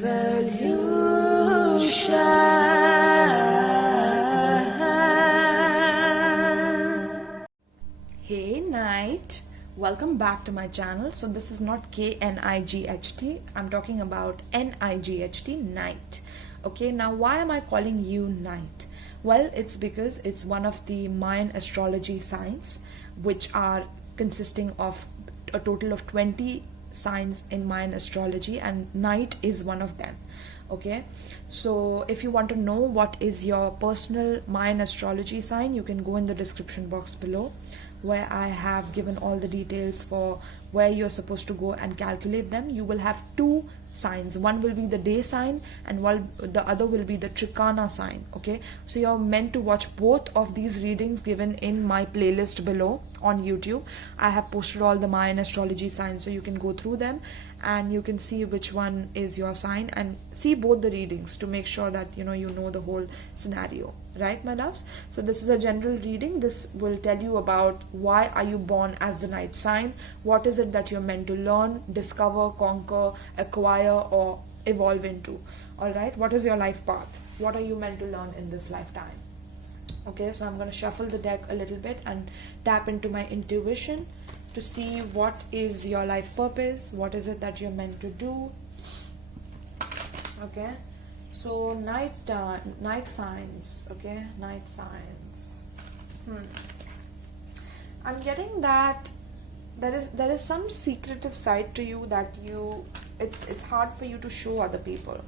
Hey Night, welcome back to my channel. So this is not KNIGHT, I'm talking about NIGHT, night. Okay, now why am I calling you Night? Well, it's because it's one of the Mayan astrology signs, which are consisting of a total of 20 signs in Mayan astrology, and night is one of them. Okay, so if you want to know what is your personal Mayan astrology sign, you can go in the description box below, where I have given all the details for where you're supposed to go and calculate them. You will have two signs. One will be the day sign and the other will be the Trikana sign. Okay, so you're meant to watch both of these readings given in my playlist below on YouTube. I have posted all the Mayan astrology signs, so you can go through them and you can see which one is your sign and see both the readings to make sure that you know the whole scenario, right, my loves? So this is a general reading. This will tell you about why are you born as the night sign, what is it that you're meant to learn, discover, conquer, acquire, or evolve into. All right, what is your life path? What are you meant to learn in this lifetime? Okay, so I'm going to shuffle the deck a little bit and tap into my intuition to see what is your life purpose, what is it that you're meant to do. Okay, so night signs. Okay, night signs. I'm getting that there is some secretive side to you that it's hard for you to show other people.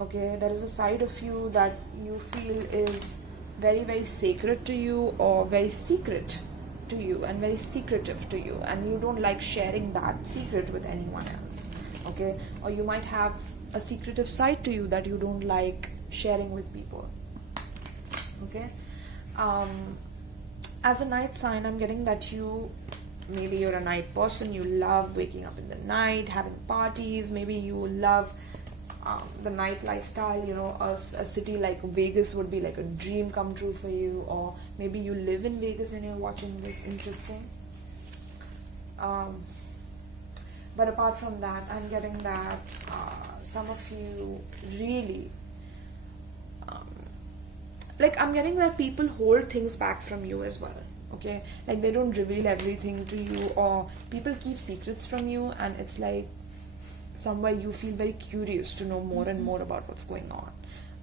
Okay, there is a side of you that you feel is very, very sacred to you, or very secret to you and very secretive to you, and you don't like sharing that secret with anyone else. Okay, or you might have a secretive side to you that you don't like sharing with people. Okay, as a night sign, I'm getting that maybe you're a night person. You love waking up in the night, having parties. Maybe you love the night lifestyle. A city like Vegas would be like a dream come true for you, or maybe you live in Vegas and you're watching this. Interesting. But apart from that, I'm getting that some of you really I'm getting that people hold things back from you as well. Okay, like they don't reveal everything to you, or people keep secrets from you, and it's like somewhere you feel very curious to know more and more about what's going on.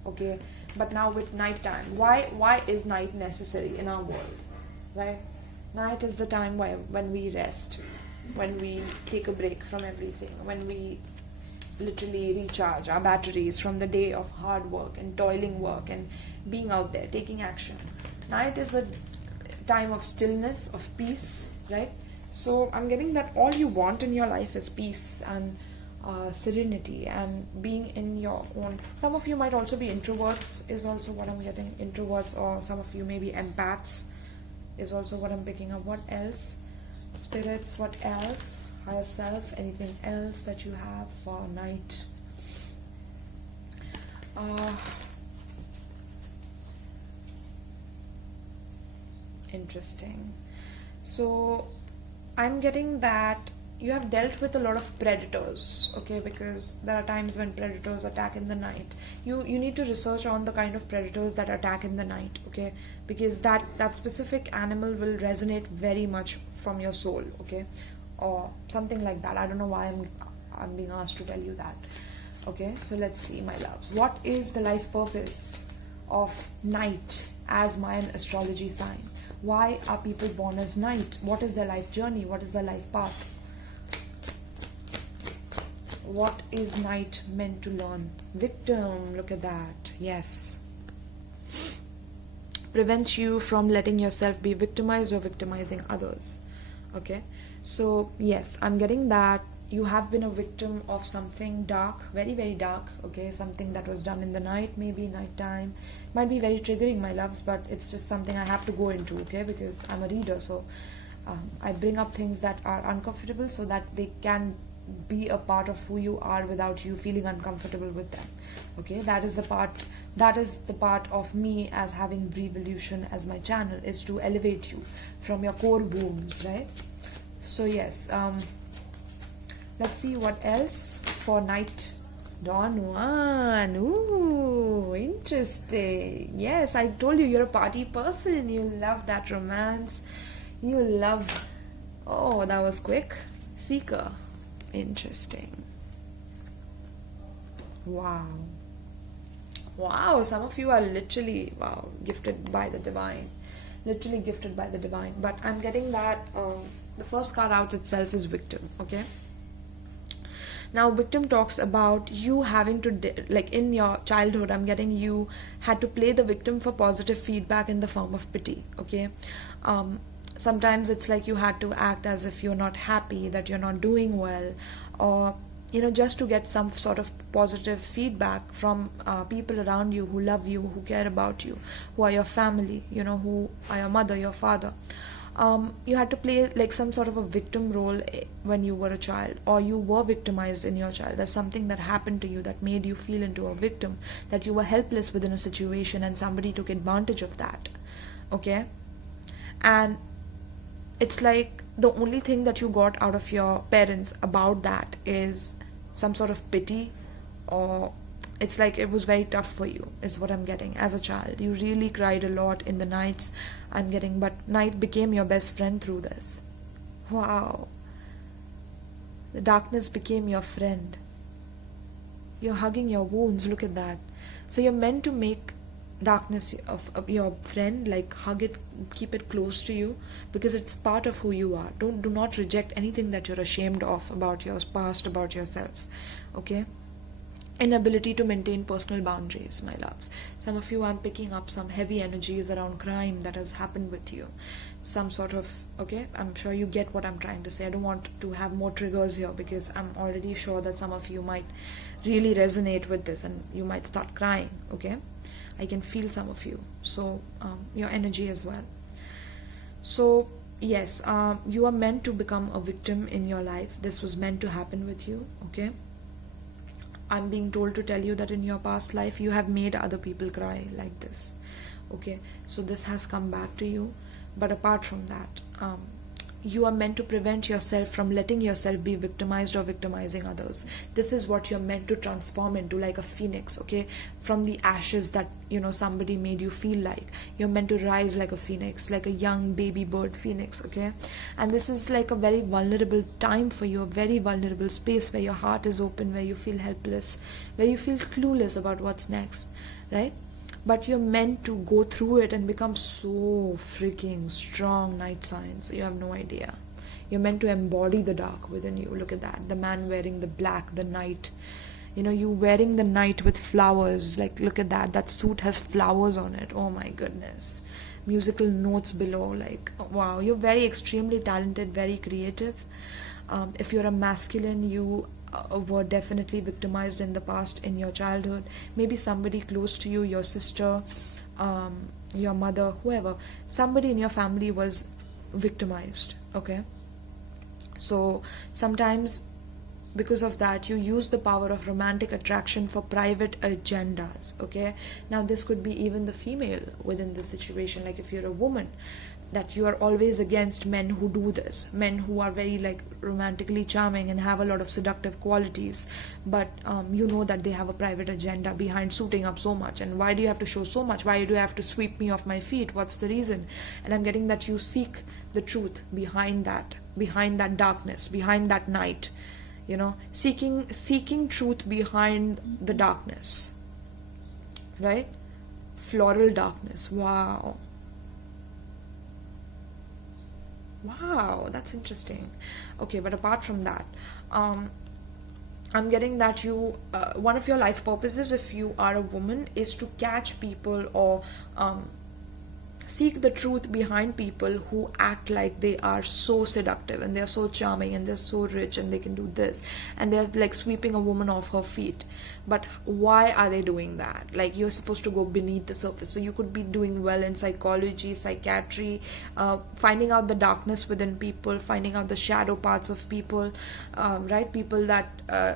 Okay, but now with nighttime, why is night necessary in our world, right? Night is the time when we rest, when we take a break from everything, when we literally recharge our batteries from the day of hard work and toiling work and being out there taking action. Night is a time of stillness, of peace, right? So I'm getting that all you want in your life is peace and serenity and being in your own. Some of you might also be introverts, is also what I'm getting. Introverts, or some of you may be empaths, is also what I'm picking up. What else? Spirits, what else? Higher self, anything else that you have for night? Interesting. So I'm getting that you have dealt with a lot of predators. Okay, because there are times when predators attack in the night. You need to research on the kind of predators that attack in the night. Okay, because that specific animal will resonate very much from your soul. Okay, or something like that. I don't know why I'm being asked to tell you that. Okay, so let's see, my loves. What is the life purpose of night as Mayan astrology sign? Why are people born as night? What is their life journey? What is their life path? What is night meant to learn? Victim, look at that. Yes. Prevents you from letting yourself be victimized or victimizing others. Okay, so yes, I'm getting that you have been a victim of something dark, very, very dark. Okay, something that was done in the night, maybe nighttime. Might be very triggering, my loves, but it's just something I have to go into. Okay, because I'm a reader, so I bring up things that are uncomfortable so that they can be a part of who you are without you feeling uncomfortable with them. Okay, that is the part of me as having Revolution as my channel, is to elevate you from your core wounds, right? So yes, let's see what else for night Don Juan. Ooh, interesting. Yes, I told you you're a party person. You love that romance. You love. Oh, that was quick. Seeker. Interesting. Wow. Wow, some of you are literally, wow, gifted by the divine. Literally gifted by the divine. But I'm getting that the first card out itself is victim, okay? Now, victim talks about you having to, like in your childhood, I'm getting you had to play the victim for positive feedback in the form of pity, okay? Sometimes it's like you had to act as if you're not happy, that you're not doing well, or just to get some sort of positive feedback from people around you who love you, who care about you, who are your family, who are your mother, your father. You had to play like some sort of a victim role when you were a child, or you were victimized in your child. There's something that happened to you that made you feel into a victim, that you were helpless within a situation and somebody took advantage of that, okay? And it's like the only thing that you got out of your parents about that is some sort of pity, or it's like it was very tough for you, is what I'm getting. As a child, you really cried a lot in the nights, I'm getting, but night became your best friend through this. Wow. The darkness became your friend. You're hugging your wounds, look at that. So you're meant to make darkness of your friend, like hug it, keep it close to you, because it's part of who you are. Do not reject anything that you're ashamed of about your past, about yourself, okay? Inability to maintain personal boundaries, my loves. Some of you, I'm picking up some heavy energies around crime that has happened with you, some sort of, okay, I'm sure you get what I'm trying to say. I don't want to have more triggers here, because I'm already sure that some of you might really resonate with this and you might start crying, okay? I can feel some of you, so your energy as well. So yes, you are meant to become a victim in your life. This was meant to happen with you, okay? I'm being told to tell you that in your past life you have made other people cry like this, okay? So this has come back to you. But apart from that, you are meant to prevent yourself from letting yourself be victimized or victimizing others. This is what you're meant to transform into, like a phoenix, okay? From the ashes that somebody made you feel like, you're meant to rise like a phoenix, like a young baby bird phoenix, okay? And this is like a very vulnerable time for you, a very vulnerable space where your heart is open, where you feel helpless, where you feel clueless about what's next, right? But you're meant to go through it and become so freaking strong, night signs. You have no idea. You're meant to embody the dark within you. Look at that. The man wearing the black, the night. You wearing the night with flowers. Like, look at that. That suit has flowers on it. Oh my goodness. Musical notes below. Like, wow. You're very extremely talented, very creative. If you're a masculine, you were definitely victimized in the past, in your childhood. Maybe somebody close to you, your sister, your mother, whoever, somebody in your family was victimized, okay? So sometimes because of that, you use the power of romantic attraction for private agendas, okay? Now this could be even the female within the situation. Like if you're a woman, that you are always against men who do this, men who are very like romantically charming and have a lot of seductive qualities, but you know that they have a private agenda behind suiting up so much. And why do you have to show so much? Why do you have to sweep me off my feet? What's the reason? And I'm getting that you seek the truth behind that darkness, behind that night, seeking truth behind the darkness, right? Floral darkness. Wow, that's interesting. Okay, but apart from that, I'm getting that you, one of your life purposes, if you are a woman, is to catch people or seek the truth behind people who act like they are so seductive and they're so charming and they're so rich and they can do this and they're like sweeping a woman off her feet. But why are they doing that? Like, you're supposed to go beneath the surface. So you could be doing well in psychology, psychiatry, finding out the darkness within people, finding out the shadow parts of people, right? People that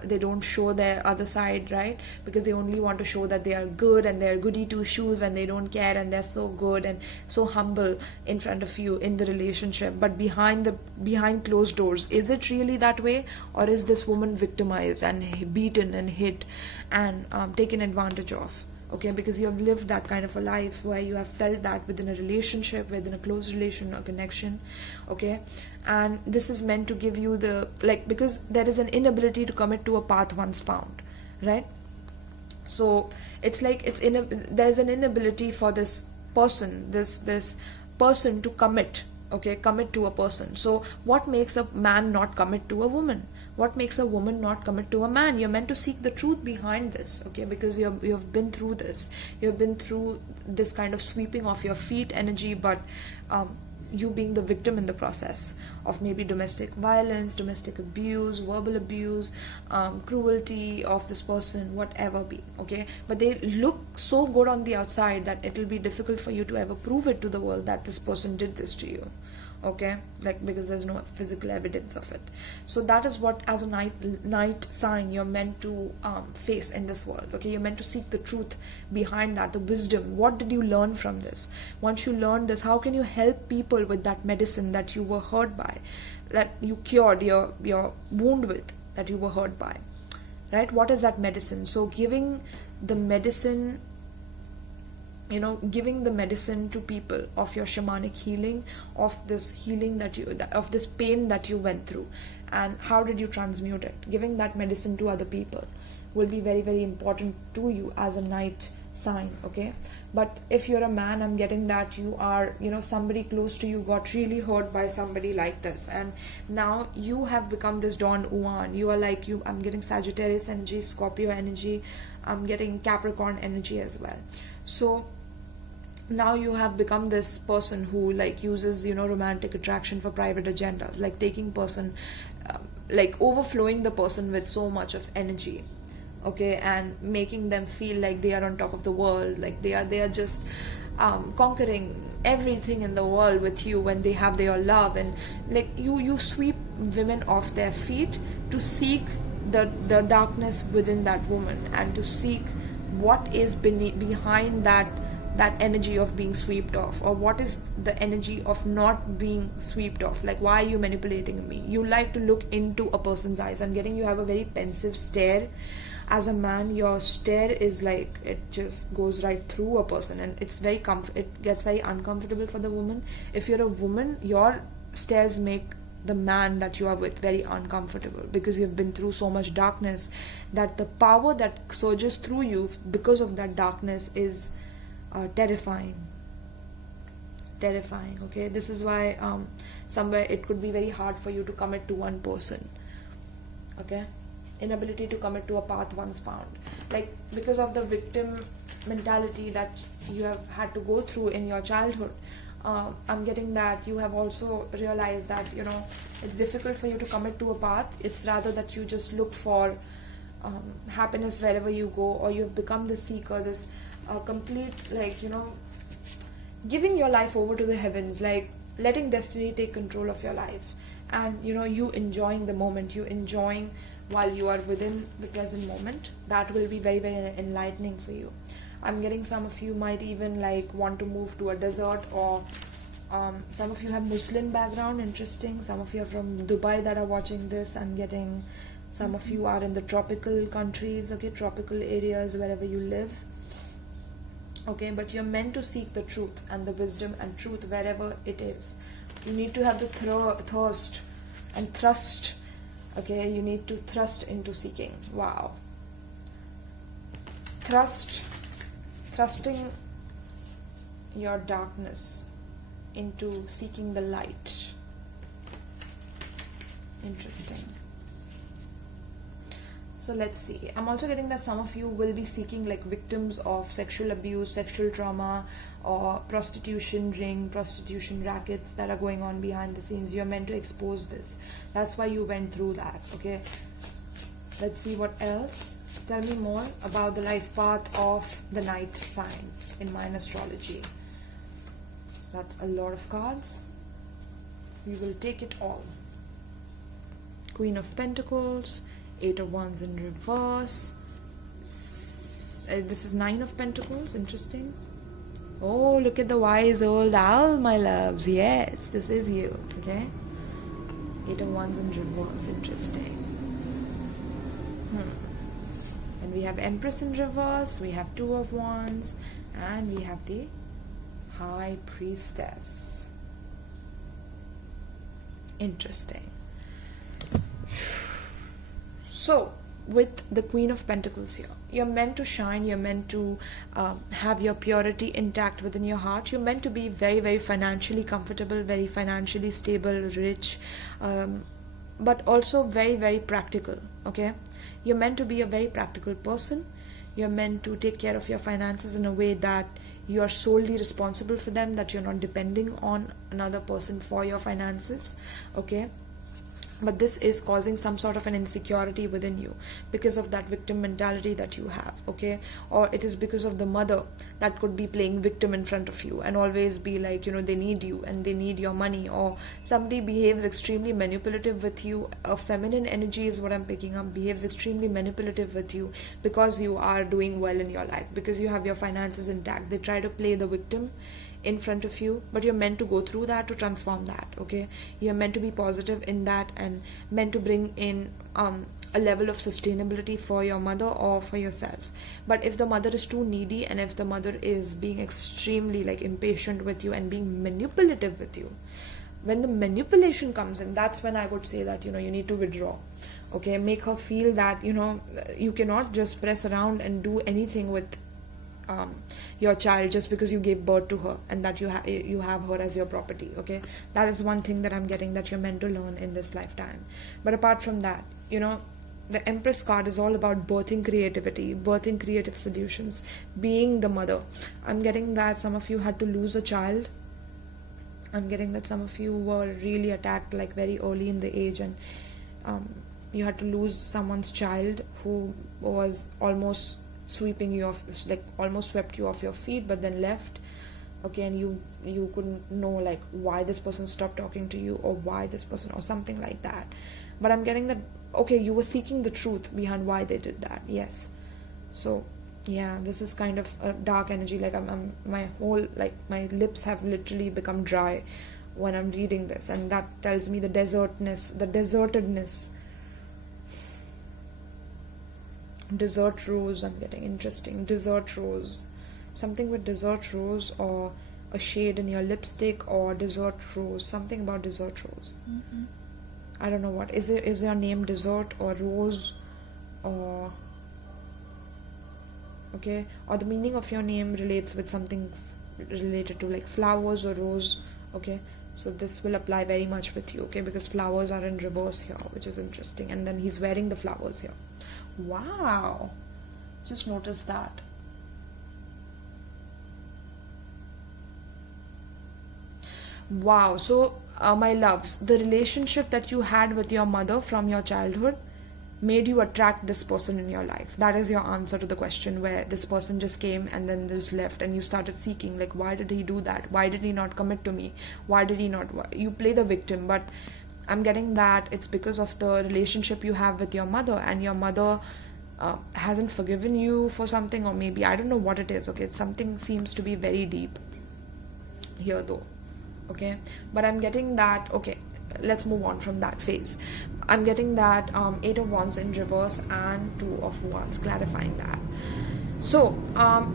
they don't show their other side, right? Because they only want to show that they are good and they're goody two shoes and they don't care and they're so good and so humble in front of you in the relationship, but behind closed doors, is it really that way? Or is this woman victimized and beaten and hit and taken advantage of? Okay, because you have lived that kind of a life where you have felt that within a relationship, within a close relation or connection. Okay, and this is meant to give you the, like, because there is an inability to commit to a path once found, right? So it's like there's an inability for this person to commit. Okay, commit to a person. So what makes a man not commit to a woman? What makes a woman not commit to a man? You're meant to seek the truth behind this. Okay, because you have been through this. You've been through this kind of sweeping off your feet energy, but you being the victim in the process of maybe domestic violence, domestic abuse, verbal abuse, cruelty of this person, whatever be. Okay, but they look so good on the outside that it will be difficult for you to ever prove it to the world that this person did this to you. Okay, like, because there's no physical evidence of it. So that is what, as a night sign, you're meant to face in this world. Okay, you're meant to seek the truth behind that, the wisdom. What did you learn from this? Once you learn this, how can you help people with that medicine that you were hurt by, that you cured your wound with, that you were hurt by, right? What is that medicine? So giving the medicine, giving the medicine to people of your shamanic healing, of this healing of this pain that you went through, and how did you transmute it. Giving that medicine to other people will be very, very important to you as a night sign. Okay, but if you're a man, I'm getting that you are, somebody close to you got really hurt by somebody like this, and now you have become this Don Juan. You are like, I'm getting Sagittarius energy, Scorpio energy, I'm getting Capricorn energy as well. So now you have become this person who like uses romantic attraction for private agendas, like taking person, like overflowing the person with so much of energy. Okay, and making them feel like they are on top of the world, like they are just conquering everything in the world with you when they have their love. And like you sweep women off their feet to seek the darkness within that woman, and to seek what is behind that energy of being swept off, or what is the energy of not being swept off. Like, why are you manipulating me? You like to look into a person's eyes. I'm getting you have a very pensive stare. As a man, your stare is like, it just goes right through a person, and it's very it gets very uncomfortable for the woman. If you're a woman, your stares make the man that you are with very uncomfortable, because you've been through so much darkness that the power that surges through you because of that darkness is terrifying. Okay, this is why somewhere it could be very hard for you to commit to one person. Okay, inability to commit to a path once found, like because of the victim mentality that you have had to go through in your childhood. I'm getting that you have also realized that it's difficult for you to commit to a path. It's rather that you just look for happiness wherever you go, or you've become the seeker, this complete, like giving your life over to the heavens, like letting destiny take control of your life, and you enjoying the moment, you enjoying while you are within the present moment. That will be very, very enlightening for you. I'm getting some of you might even like want to move to a desert, or some of you have Muslim background, interesting. Some of you are from Dubai that are watching this. I'm getting some of you are in the tropical countries, okay, tropical areas, wherever you live. Okay, but you're meant to seek the truth and the wisdom and truth wherever it is. You need to have the thirst and thrust. Okay, you need to thrust into seeking. Wow. Thrusting your darkness into seeking the light. Interesting. So let's see. I'm also getting that some of you will be seeking like victims of sexual abuse, sexual trauma, or prostitution rackets that are going on behind the scenes. You're meant to expose this. That's why you went through that. Okay. Let's see what else. Tell me more about the life path of the night sign in Mayan astrology. That's a lot of cards. We will take it all. Queen of Pentacles, Eight of Wands in reverse. This is Nine of Pentacles. Interesting. Oh, look at the wise old owl, my loves. Yes, this is you. Okay. Eight of Wands in reverse. Interesting. And we have Empress in reverse. We have Two of Wands, and we have the High Priestess. Interesting. So, with the Queen of Pentacles here, you're meant to shine, you're meant to have your purity intact within your heart. You're meant to be very, very financially comfortable, very financially stable, rich, but also very, very practical. Okay, you're meant to be a very practical person. You're meant to take care of your finances in a way that you are solely responsible for them, that you're not depending on another person for your finances. Okay, but this is causing some sort of an insecurity within you because of that victim mentality that you have. Okay, or it is because of the mother that could be playing victim in front of you and always be like, they need you and they need your money, or somebody behaves extremely manipulative with you. A feminine energy is what I'm picking up, behaves extremely manipulative with you because you are doing well in your life, because you have your finances intact. They try to play the victim in front of you, but you're meant to go through that to transform that. Okay, you're meant to be positive in that and meant to bring in a level of sustainability for your mother or for yourself. But if the mother is too needy, and if the mother is being extremely impatient with you and being manipulative with you, when the manipulation comes in, that's when I would say that you need to withdraw. Okay, make her feel that you cannot just press around and do anything with your child just because you gave birth to her and that you have her as your property. Okay, that is one thing that I'm getting that you're meant to learn in this lifetime. But apart from that, the Empress card is all about birthing creativity, birthing creative solutions, being the mother. I'm getting that some of you had to lose a child. I'm getting that some of you were really attacked very early in the age, and you had to lose someone's child who was almost sweeping you off, almost swept you off your feet, but then left. Okay, and you couldn't know why this person stopped talking to you, or why this person, or something like that. But I'm getting that, okay, you were seeking the truth behind why they did that. Yes. So yeah, this is kind of a dark energy. I'm my whole my lips have literally become dry when I'm reading this, and that tells me the desertedness. Desert rose, I'm getting. Interesting. Desert rose, something with desert rose, or a shade in your lipstick, or desert rose, something about desert rose. I don't know what is your name, desert or rose, or okay, or the meaning of your name relates with something related to flowers or rose. Okay, so this will apply very much with you. Okay, because flowers are in reverse here, which is interesting, and then he's wearing the flowers here. Wow, just notice that. Wow. So my loves, the relationship that you had with your mother from your childhood made you attract this person in your life. That is your answer to the question, where this person just came and then just left, and you started seeking why did he do that, why did he not commit to me, why did he not, you play the victim. But I'm getting that it's because of the relationship you have with your mother, and your mother hasn't forgiven you for something, or maybe I don't know what it is. Okay, it's something seems to be very deep here though. Okay, but I'm getting that, okay, let's move on from that phase. I'm getting that Eight of Wands in reverse and Two of Wands, clarifying that. So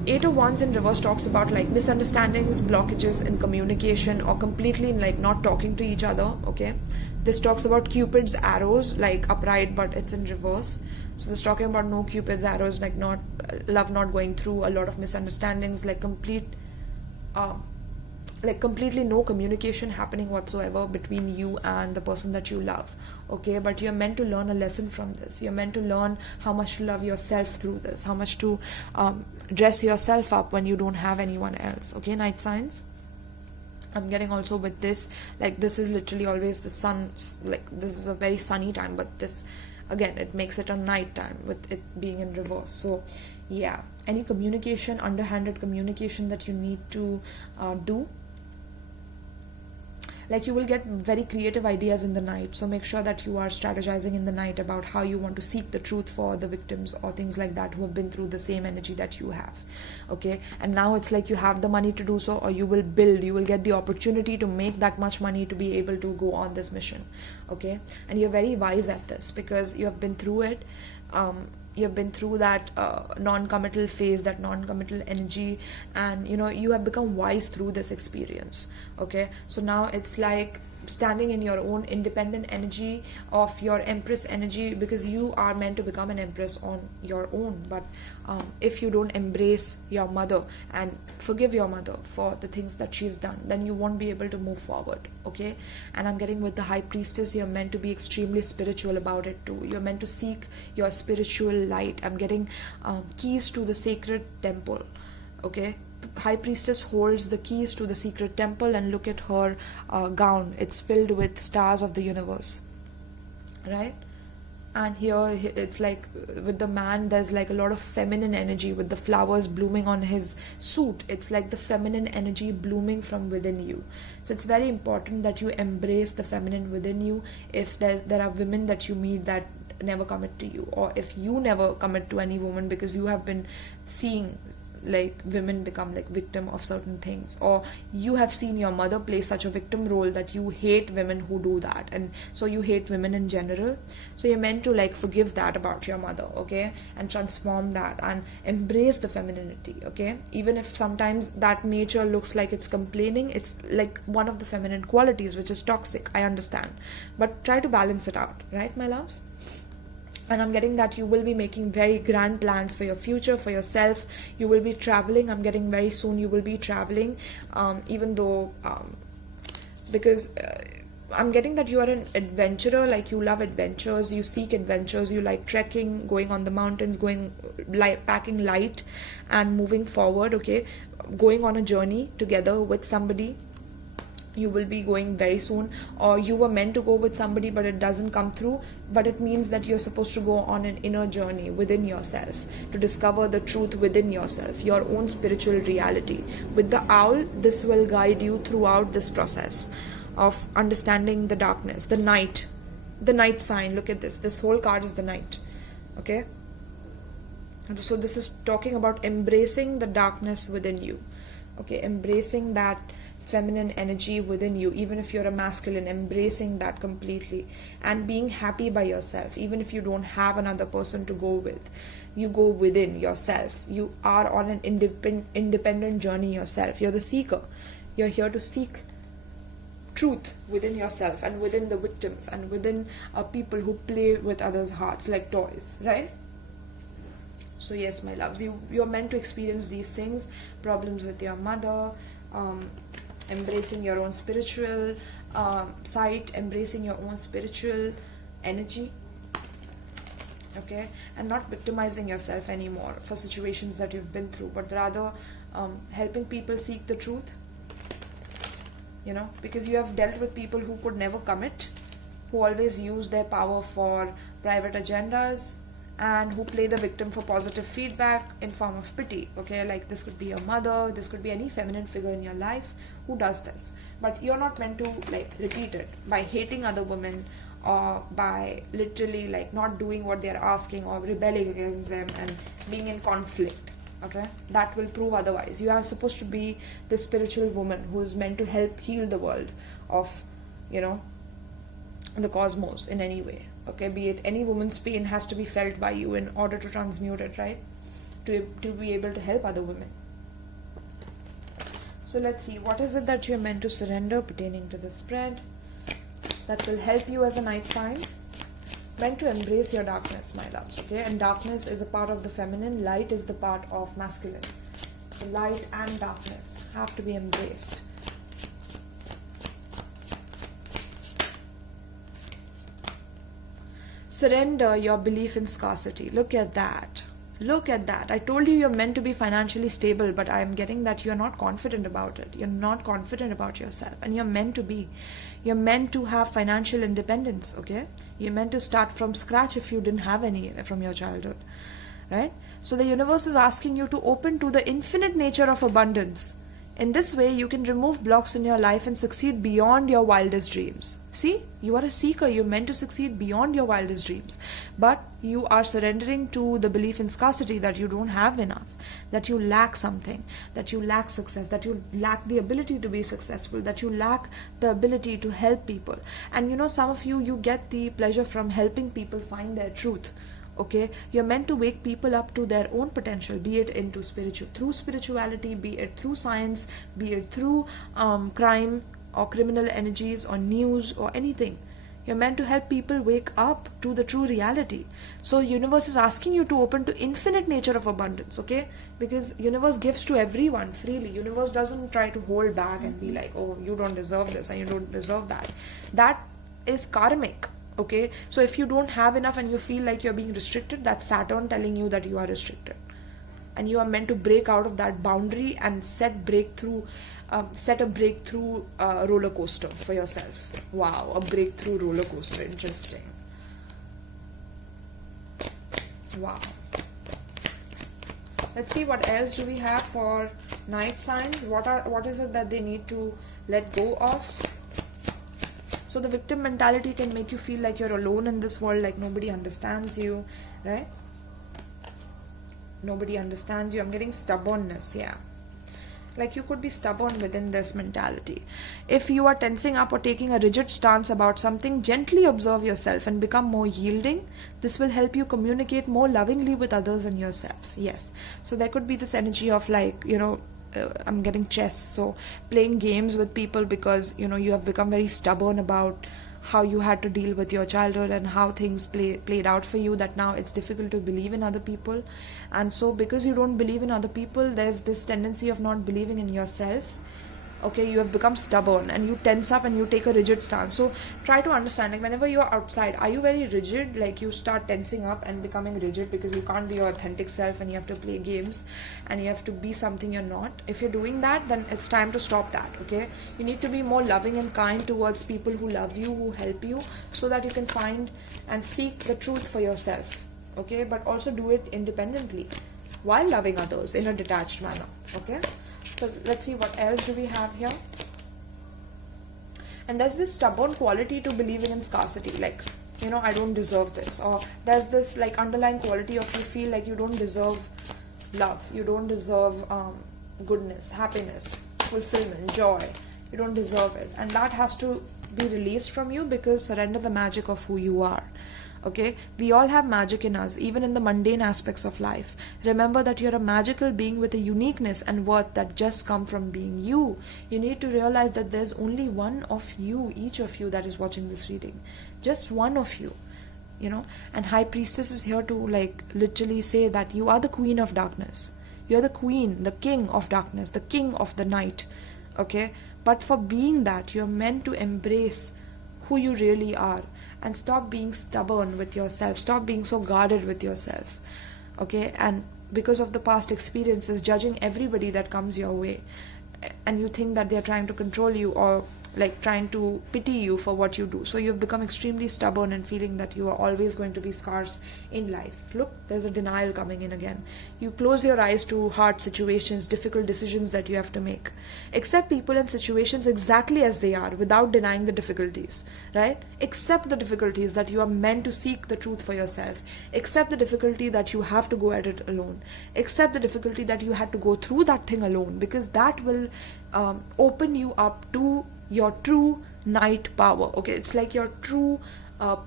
Eight of Wands in reverse talks about misunderstandings, blockages in communication, or completely not talking to each other. Okay, this talks about Cupid's arrows, upright, but it's in reverse. So this talking about no Cupid's arrows, not love not going through, a lot of misunderstandings, completely no communication happening whatsoever between you and the person that you love. Okay, but you're meant to learn a lesson from this. You're meant to learn how much to love yourself through this, how much to dress yourself up when you don't have anyone else. Okay, night signs. I'm getting also with this, this is literally always the sun, this is a very sunny time, but this again, it makes it a night time with it being in reverse. So yeah, any communication, underhanded communication that you need to do, like you will get very creative ideas in the night. So make sure that you are strategizing in the night about how you want to seek the truth for the victims or things like that who have been through the same energy that you have. Okay, and now it's like you have the money to do so, or you will get the opportunity to make that much money to be able to go on this mission. Okay, and you're very wise at this because you have been through it. You have been through that non-committal phase, that non-committal energy, and you have become wise through this experience. Okay, so now it's like standing in your own independent energy of your empress energy, because you are meant to become an empress on your own. But if you don't embrace your mother and forgive your mother for the things that she's done, then you won't be able to move forward. Okay, and I'm getting with the high priestess, you're meant to be extremely spiritual about it too. You're meant to seek your spiritual light. I'm getting keys to the sacred temple. Okay, high priestess holds the keys to the secret temple, and look at her gown. It's filled with stars of the universe, right? And here it's like with the man, there's like a lot of feminine energy with the flowers blooming on his suit. It's like the feminine energy blooming from within you. So it's very important that you embrace the feminine within you. If there are women that you meet that never commit to you, or if you never commit to any woman because you have been seeing like women become like victim of certain things, or you have seen your mother play such a victim role that you hate women who do that, and so you hate women in general. So you're meant to like forgive that about your mother, okay, and transform that and embrace the femininity. Okay, even if sometimes that nature looks like it's complaining, it's like one of the feminine qualities which is toxic, I understand, but try to balance it out, right, my loves? And I'm getting that you will be making very grand plans for your future, for yourself. You will be traveling. I'm getting very soon you will be traveling, even though because I'm getting that you are an adventurer, like you love adventures, you seek adventures, you like trekking, going on the mountains, packing light and moving forward. Okay, going on a journey together with somebody. You will be going very soon, or you were meant to go with somebody but it doesn't come through, but it means that you're supposed to go on an inner journey within yourself to discover the truth within yourself, your own spiritual reality. With the owl, this will guide you throughout this process of understanding the darkness, the night sign. Look at this whole card is the night. Okay, so this is talking about embracing the darkness within you. Okay, embracing that feminine energy within you, even if you're a masculine, embracing that completely and being happy by yourself. Even if you don't have another person to go with, you go within yourself. You are on an independent journey yourself. You're the seeker. You're here to seek truth within yourself and within the victims and within people who play with others' hearts like toys, right? So yes, my loves, you're meant to experience these things, problems with your mother, embracing your own spiritual side, embracing your own spiritual energy. Okay, and not victimizing yourself anymore for situations that you've been through, but rather helping people seek the truth. Because you have dealt with people who could never commit, who always use their power for private agendas, and who play the victim for positive feedback in form of pity. Okay, like this could be your mother, this could be any feminine figure in your life who does this, but you're not meant to like repeat it by hating other women, or by literally like not doing what they're asking, or rebelling against them and being in conflict. Okay, that will prove otherwise. You are supposed to be the spiritual woman who is meant to help heal the world of the cosmos in any way. Okay, be it any woman's pain has to be felt by you in order to transmute it, right? To be able to help other women. So let's see, what is it that you're meant to surrender pertaining to this spread that will help you as a night sign? Meant to embrace your darkness, my loves. Okay, and darkness is a part of the feminine, light is the part of masculine. So light and darkness have to be embraced. Surrender your belief in scarcity. Look at that. Look at that. I told you you're meant to be financially stable, but I'm getting that you're not confident about it. You're not confident about yourself, and you're meant to be. You're meant to have financial independence, okay? You're meant to start from scratch if you didn't have any from your childhood, right? So the universe is asking you to open to the infinite nature of abundance. In this way, you can remove blocks in your life and succeed beyond your wildest dreams. See, you are a seeker. You're meant to succeed beyond your wildest dreams. But you are surrendering to the belief in scarcity, that you don't have enough, that you lack something, that you lack success, that you lack the ability to be successful, that you lack the ability to help people. And some of you get the pleasure from helping people find their truth. Okay, you're meant to wake people up to their own potential, be it through spirituality, be it through science, be it through crime or criminal energies or news or anything. You're meant to help people wake up to the true reality. So universe is asking you to open to infinite nature of abundance, okay? Because universe gives to everyone freely. Universe doesn't try to hold back and be like, oh, you don't deserve this and you don't deserve that. That is karmic. Okay, so if you don't have enough and you feel like you're being restricted, that's Saturn telling you that you are restricted, and you are meant to break out of that boundary and set a breakthrough roller coaster for yourself. Wow, a breakthrough roller coaster. Interesting. Wow. Let's see what else do we have for night signs. What is it that they need to let go of? So the victim mentality can make you feel like you're alone in this world, like nobody understands you, right? Nobody understands you. I'm getting stubbornness, yeah. Like you could be stubborn within this mentality. If you are tensing up or taking a rigid stance about something, gently observe yourself and become more yielding. This will help you communicate more lovingly with others and yourself. Yes. So there could be this energy of like, I'm getting chess, so playing games with people because you have become very stubborn about how you had to deal with your childhood and how things played out for you, that now it's difficult to believe in other people. And so because you don't believe in other people, there's this tendency of not believing in yourself. Okay, you have become stubborn and you tense up and you take a rigid stance. So try to understand, like whenever you're outside, are you very rigid? Like you start tensing up and becoming rigid because you can't be your authentic self and you have to play games and you have to be something you're not. If you're doing that, then it's time to stop that. Okay, you need to be more loving and kind towards people who love you, who help you, so that you can find and seek the truth for yourself. Okay, but also do it independently while loving others in a detached manner. Okay. So let's see what else do we have here. And there's this stubborn quality to believing in scarcity, like I don't deserve this, or there's this like underlying quality of you feel like you don't deserve love, you don't deserve goodness, happiness, fulfillment, joy. You don't deserve it, and that has to be released from you, because surrender the magic of who you are. Okay, we all have magic in us, even in the mundane aspects of life. Remember that you're a magical being with a uniqueness and worth that just come from being you. You need to realize that there's only one of you, each of you that is watching this reading. Just one of you, and High Priestess is here to like literally say that you are the queen of darkness. You're the queen, the king of darkness, the king of the night. Okay, but for being that, you're meant to embrace who you really are and stop being stubborn with yourself, stop being so guarded with yourself. Okay, and because of the past experiences, judging everybody that comes your way, and you think that they're trying to control you or like trying to pity you for what you do. So you've become extremely stubborn and feeling that you are always going to be scarce in life. Look, there's a denial coming in again. You close your eyes to hard situations, difficult decisions that you have to make. Accept people and situations exactly as they are without denying the difficulties, right? Accept the difficulties that you are meant to seek the truth for yourself. Accept the difficulty that you have to go at it alone. Accept the difficulty that you had to go through that thing alone, because that will open you up to your true night power. Okay, it's like your true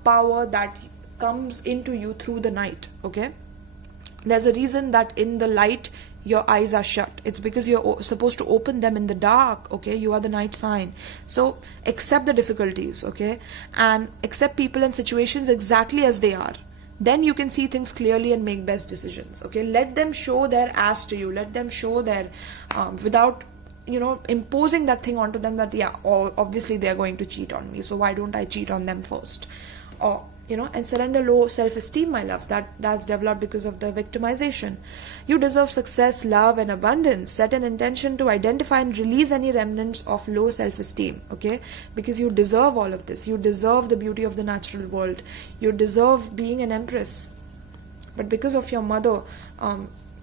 power that comes into you through the night. Okay, there's a reason that in the light your eyes are shut. It's because you're supposed to open them in the dark. Okay, you are the night sign. So accept the difficulties, okay, and accept people and situations exactly as they are. Then you can see things clearly and make best decisions. Okay, let them show their ass to you. Let them show their without imposing that thing onto them, that obviously they are going to cheat on me, so why don't I cheat on them first? Or and surrender low self-esteem, my loves, that's developed because of the victimization. You deserve success, love and abundance. Set an intention to identify and release any remnants of low self-esteem, okay, because you deserve all of this. You deserve the beauty of the natural world. You deserve being an empress, but because of your mother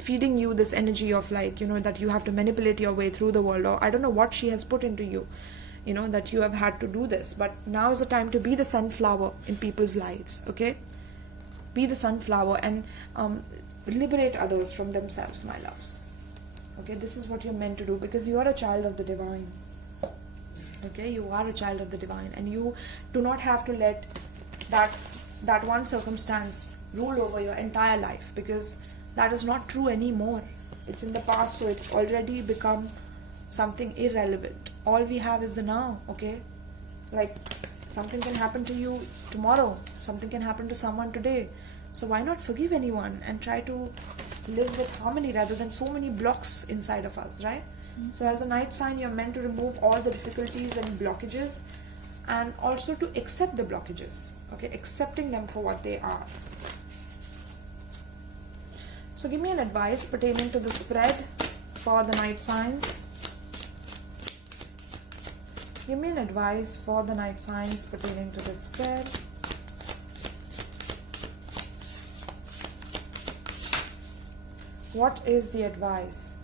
feeding you this energy of like, that you have to manipulate your way through the world, or I don't know what she has put into you, that you have had to do this. But now is the time to be the sunflower in people's lives, okay? Be the sunflower and liberate others from themselves, my loves. Okay, this is what you're meant to do, because you are a child of the divine. Okay, you are a child of the divine, and you do not have to let that one circumstance rule over your entire life, because that is not true anymore. It's in the past, so it's already become something irrelevant. All we have is the now, okay? Like, something can happen to you tomorrow, something can happen to someone today. So why not forgive anyone and try to live with harmony rather than so many blocks inside of us, right? So as a night sign, you're meant to remove all the difficulties and blockages, and also to accept the blockages, okay? Accepting them for what they are. So give me an advice pertaining to the spread for the night signs. Give me an advice for the night signs pertaining to the spread. What is the advice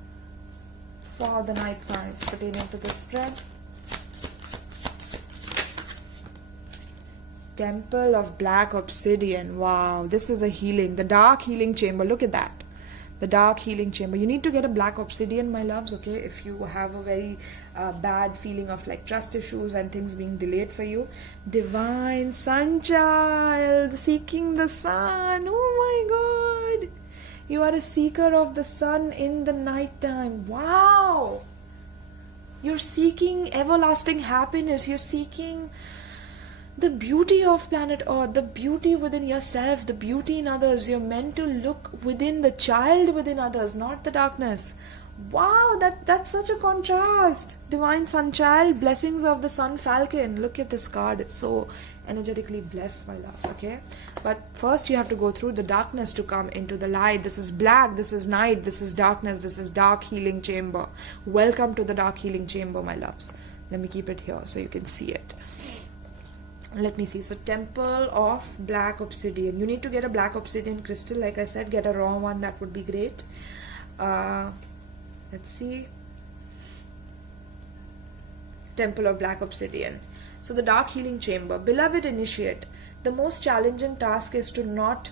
for the night signs pertaining to the spread? Temple of Black Obsidian. Wow, this is a healing. The dark healing chamber. Look at that. The dark healing chamber. You need to get a black obsidian, my loves, okay? If you have a very bad feeling of like trust issues and things being delayed for you. Divine Sun Child, seeking the sun. Oh my God. You are a seeker of the sun in the night time. Wow. You're seeking everlasting happiness. You're seeking the beauty of planet Earth, the beauty within yourself, the beauty in others. You're meant to look within the child within others, not the darkness. Wow, that's such a contrast. Divine Sun Child, blessings of the Sun Falcon. Look at this card. It's so energetically blessed, my loves, okay? But first you have to go through the darkness to come into the light. This is black, this is night, this is darkness, this is dark healing chamber. Welcome to the dark healing chamber, my loves. Let me keep it here so you can see it. Let me see. So Temple of Black Obsidian. You need to get a black obsidian crystal. Like I said, get a raw one. That would be great. Let's see. Temple of Black Obsidian. So the dark healing chamber. Beloved initiate. The most challenging task is to not...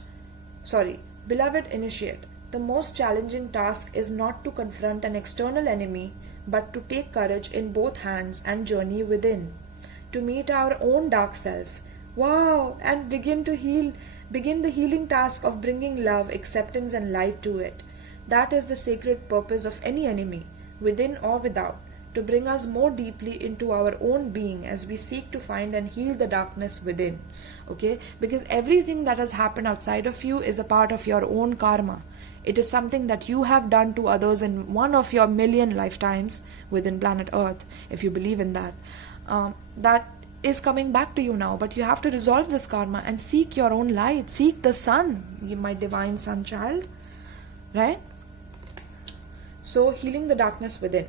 Beloved initiate. The most challenging task is not to confront an external enemy, but to take courage in both hands and journey within. To meet our own dark self. Wow! And begin the healing task of bringing love, acceptance and light to it. That is the sacred purpose of any enemy, within or without, to bring us more deeply into our own being as we seek to find and heal the darkness within. Okay? Because everything that has happened outside of you is a part of your own karma. It is something that you have done to others in one of your million lifetimes within planet Earth, if you believe in that. That is coming back to you now, but you have to resolve this karma and seek your own light. Seek the sun, my divine Sun Child, right? So healing the darkness within.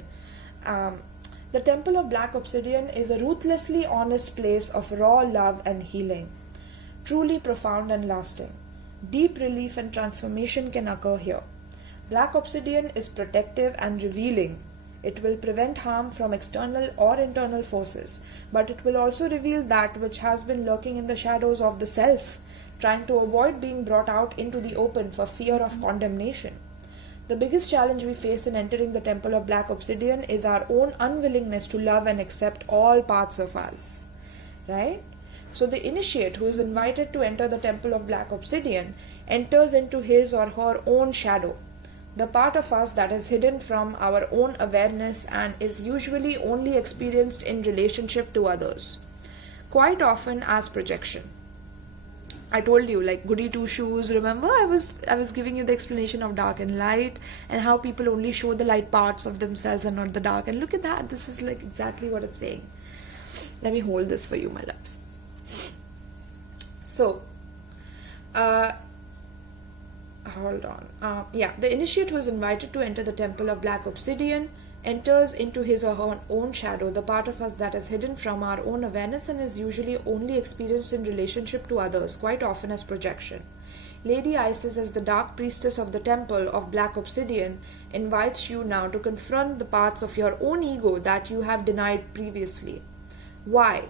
The Temple of Black Obsidian is a ruthlessly honest place of raw love and healing, truly profound and lasting. Deep relief and transformation can occur here. Black Obsidian is protective and revealing. It will prevent harm from external or internal forces, but it will also reveal that which has been lurking in the shadows of the self, trying to avoid being brought out into the open for fear of condemnation. The biggest challenge we face in entering the Temple of Black Obsidian is our own unwillingness to love and accept all parts of us, right? So the initiate who is invited to enter the Temple of Black Obsidian enters into his or her own shadow, the part of us that is hidden from our own awareness and is usually only experienced in relationship to others, quite often as projection. I told you, like goody two shoes, remember I was giving you the explanation of dark and light and how people only show the light parts of themselves and not the dark. And look at that, this is like exactly what it's saying. Let me hold this for you, my loves. So hold on. The initiate who is invited to enter the Temple of Black Obsidian enters into his or her own shadow, the part of us that is hidden from our own awareness and is usually only experienced in relationship to others, quite often as projection. Lady Isis, as the dark priestess of the temple of black obsidian, invites you now to confront the parts of your own ego that you have denied previously. Why?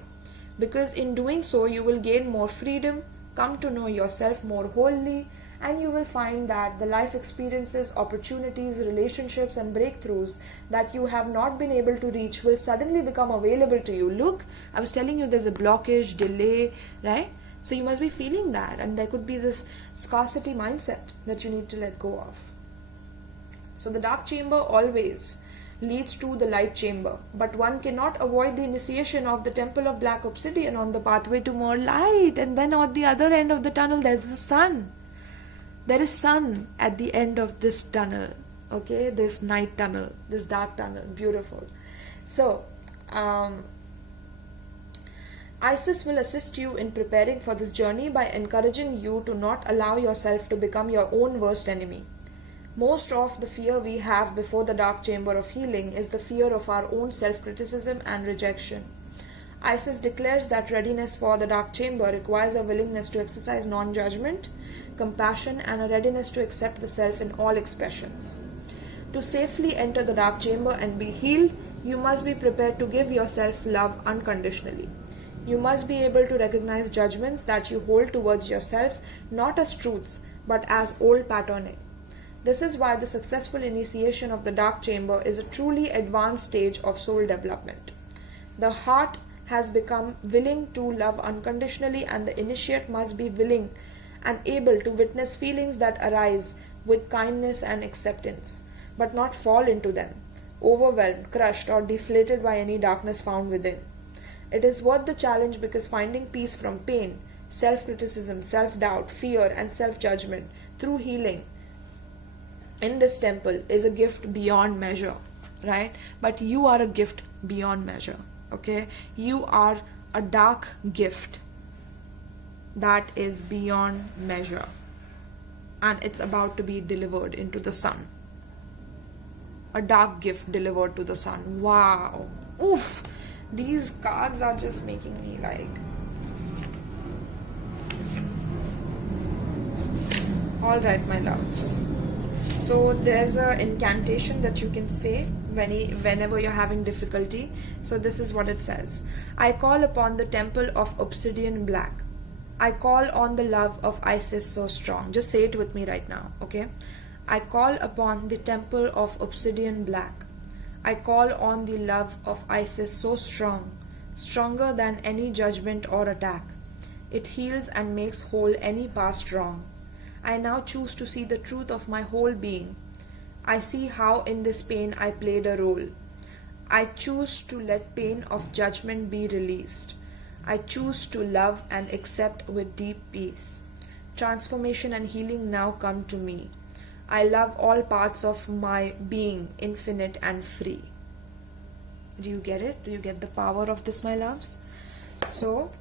Because in doing so, you will gain more freedom, come to know yourself more wholly, and you will find that the life experiences, opportunities, relationships, and breakthroughs that you have not been able to reach will suddenly become available to you. Look, I was telling you there's a blockage, delay, right? So you must be feeling that, and there could be this scarcity mindset that you need to let go of. So the dark chamber always leads to the light chamber, but one cannot avoid the initiation of the temple of black obsidian on the pathway to more light. And then at the other end of the tunnel, there's the sun. There is sun at the end of this tunnel, okay, this night tunnel, this dark tunnel. Beautiful. So Isis will assist you in preparing for this journey by encouraging you to not allow yourself to become your own worst enemy. Most of the fear we have before the dark chamber of healing is the fear of our own self-criticism and rejection. Isis declares that readiness for the dark chamber requires a willingness to exercise non-judgment, compassion, and a readiness to accept the self in all expressions. To safely enter the dark chamber and be healed, you must be prepared to give yourself love unconditionally. You must be able to recognize judgments that you hold towards yourself not as truths but as old patterning. This is why the successful initiation of the dark chamber is a truly advanced stage of soul development. The heart has become willing to love unconditionally, and the initiate must be willing and able to witness feelings that arise with kindness and acceptance, but not fall into them, overwhelmed, crushed, or deflated by any darkness found within. It is worth the challenge because finding peace from pain, self-criticism, self-doubt, fear, and self-judgment through healing in this temple is a gift beyond measure, right? But you are a gift beyond measure, okay? You are a dark gift that is beyond measure, and it's about to be delivered into the sun. A dark gift delivered to the sun. Wow. Oof. These cards are just making me like... Alright, my loves. So there's an incantation that you can say whenever you're having difficulty. So this is what it says. I call upon the temple of obsidian black. I call on the love of Isis so strong. Just say it with me right now, okay? I call upon the temple of obsidian black. I call on the love of Isis so strong, stronger than any judgment or attack. It heals and makes whole any past wrong. I now choose to see the truth of my whole being. I see how in this pain I played a role. I choose to let pain of judgment be released. I choose to love and accept with deep peace. Transformation and healing now come to me. I love all parts of my being, infinite and free. Do you get it? Do you get the power of this, my loves? So,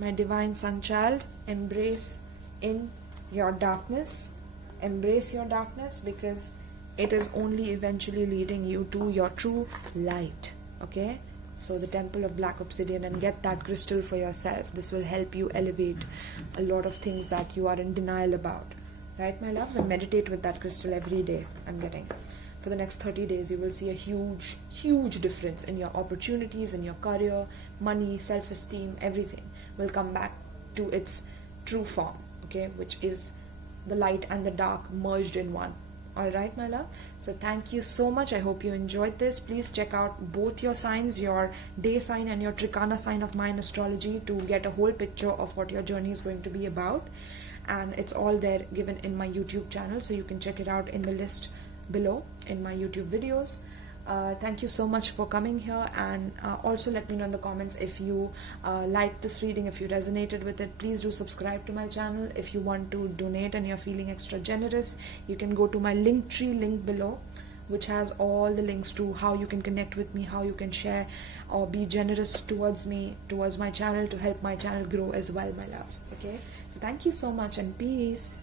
my divine sun child, embrace in your darkness. Embrace your darkness, because it is only eventually leading you to your true light. Okay? So the temple of black obsidian, and get that crystal for yourself. This will help you elevate a lot of things that you are in denial about. Right, my loves? And meditate with that crystal every day. I'm getting. For the next 30 days, you will see a huge, huge difference in your opportunities, in your career, money, self-esteem, everything will come back to its true form, okay, which is the light and the dark merged in one. Alright, my love. So thank you so much. I hope you enjoyed this. Please check out both your signs, your day sign and your Trikana sign of Mayan Astrology, to get a whole picture of what your journey is going to be about. And it's all there given in my YouTube channel, so you can check it out in the list below in my YouTube videos. Thank you so much for coming here, and also let me know in the comments if you liked this reading, if you resonated with it. Please do subscribe to my channel. If you want to donate and you're feeling extra generous, you can go to my Linktree link below, which has all the links to how you can connect with me, how you can share or be generous towards me, towards my channel, to help my channel grow as well, my loves. Okay, so thank you so much, and peace.